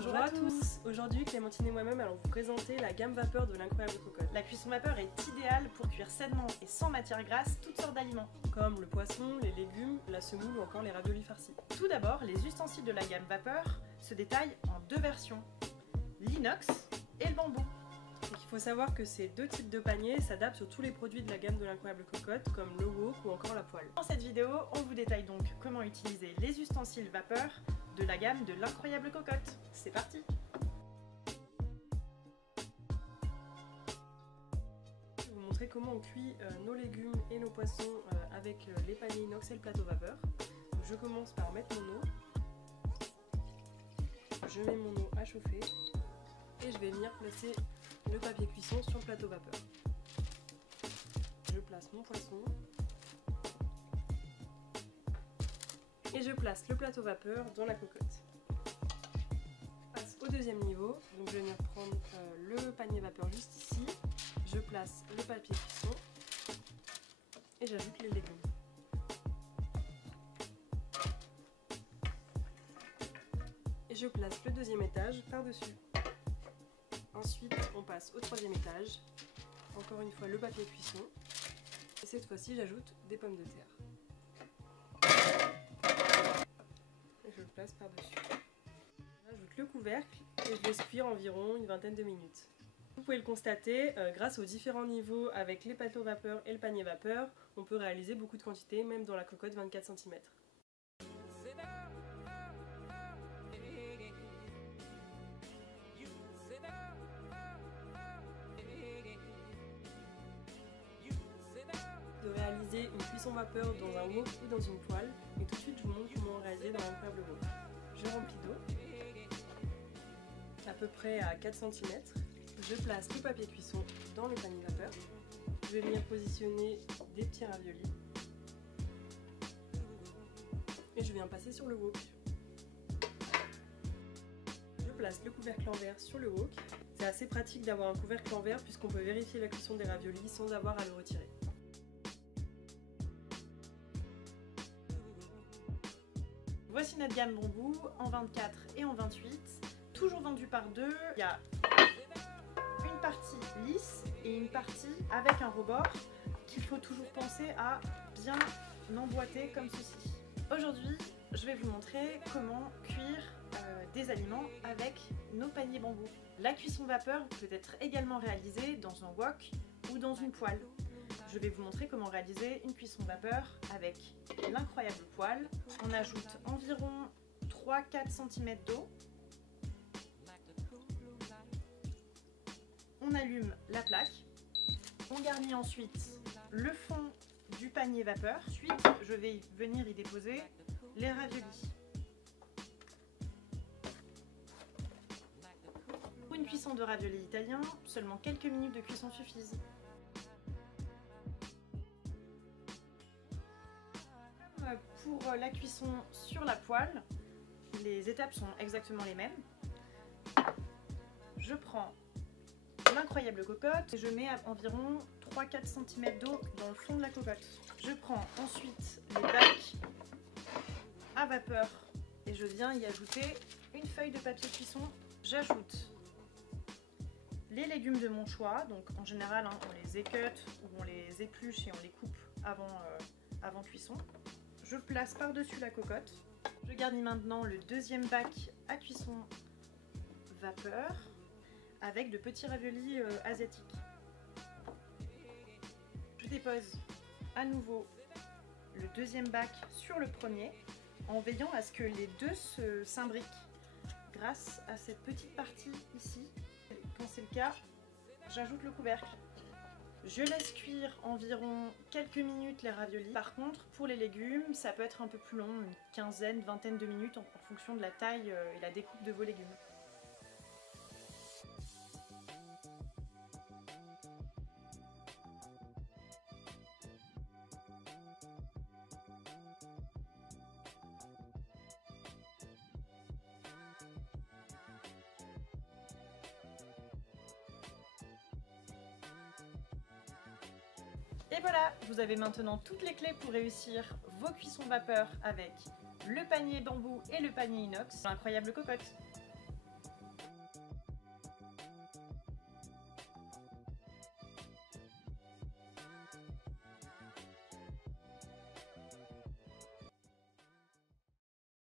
Bonjour à tous. Aujourd'hui, Clémentine et moi-même allons vous présenter la gamme vapeur de l'Incroyable Cocotte. La cuisson vapeur est idéale pour cuire sainement et sans matière grasse toutes sortes d'aliments, comme le poisson, les légumes, la semoule ou encore les raviolis farcis. Tout d'abord, les ustensiles de la gamme vapeur se détaillent en deux versions, l'inox et le bambou. Donc, il faut savoir que ces deux types de paniers s'adaptent sur tous les produits de la gamme de l'Incroyable Cocotte, comme le wok ou encore la poêle. Dans cette vidéo, on vous détaille donc comment utiliser les ustensiles vapeur de la gamme de l'Incroyable Cocotte. C'est parti! Je vais vous montrer comment on cuit nos légumes et nos poissons avec les paniers inox et le plateau vapeur. Donc, je commence par mettre mon eau. Je mets mon eau à chauffer et je vais venir placer le papier cuisson sur le plateau vapeur. Je place mon poisson et je place le plateau vapeur dans la cocotte. Je passe au deuxième niveau, donc je vais venir prendre le panier vapeur juste ici. Je place le papier cuisson et j'ajoute les légumes. Et je place le deuxième étage par-dessus. Ensuite, on passe au troisième étage. Encore une fois, le papier cuisson. Et cette fois-ci, j'ajoute des pommes de terre. Et je le place par-dessus. J'ajoute le couvercle et je laisse cuire environ une vingtaine de minutes. Vous pouvez le constater, grâce aux différents niveaux avec les plateaux vapeur et le panier vapeur, on peut réaliser beaucoup de quantités, même dans la cocotte 24 cm. De réaliser une cuisson vapeur dans un wok ou dans une poêle, et tout de suite je vous montre comment réaliser dans l'Incroyable wok. Je remplis d'eau, à peu près à 4 cm. Je place le papier cuisson dans le panier vapeur. Je vais venir positionner des petits raviolis. Et je viens passer sur le wok. Je place le couvercle en verre sur le wok. C'est assez pratique d'avoir un couvercle en verre puisqu'on peut vérifier la cuisson des raviolis sans avoir à le retirer. Voici notre gamme bambou en 24 et en 28, toujours vendue par deux. Il y a une partie lisse et une partie avec un rebord qu'il faut toujours penser à bien emboîter comme ceci. Aujourd'hui, je vais vous montrer comment cuire des aliments avec nos paniers bambou. La cuisson vapeur peut être également réalisée dans un wok ou dans une poêle. Je vais vous montrer comment réaliser une cuisson vapeur avec l'Incroyable poêle. On ajoute environ 3-4 cm d'eau. On allume la plaque. On garnit ensuite le fond du panier vapeur. Ensuite, je vais venir y déposer les raviolis. Pour une cuisson de raviolis italiens, seulement quelques minutes de cuisson suffisent. Pour la cuisson sur la poêle, les étapes sont exactement les mêmes. Je prends l'Incroyable cocotte et je mets environ 3-4 cm d'eau dans le fond de la cocotte. Je prends ensuite les bacs à vapeur et je viens y ajouter une feuille de papier cuisson. J'ajoute les légumes de mon choix, donc en général on les écut ou on les épluche et on les coupe avant cuisson. Je place par-dessus la cocotte. Je garnis maintenant le deuxième bac à cuisson vapeur avec de petits raviolis asiatiques. Je dépose à nouveau le deuxième bac sur le premier en veillant à ce que les deux s'imbriquent grâce à cette petite partie ici. Quand c'est le cas, j'ajoute le couvercle. Je laisse cuire environ quelques minutes les raviolis. Par contre, pour les légumes, ça peut être un peu plus long, une quinzaine, vingtaine de minutes en fonction de la taille et la découpe de vos légumes. Et voilà, vous avez maintenant toutes les clés pour réussir vos cuissons vapeur avec le panier bambou et le panier inox. Incroyable cocotte!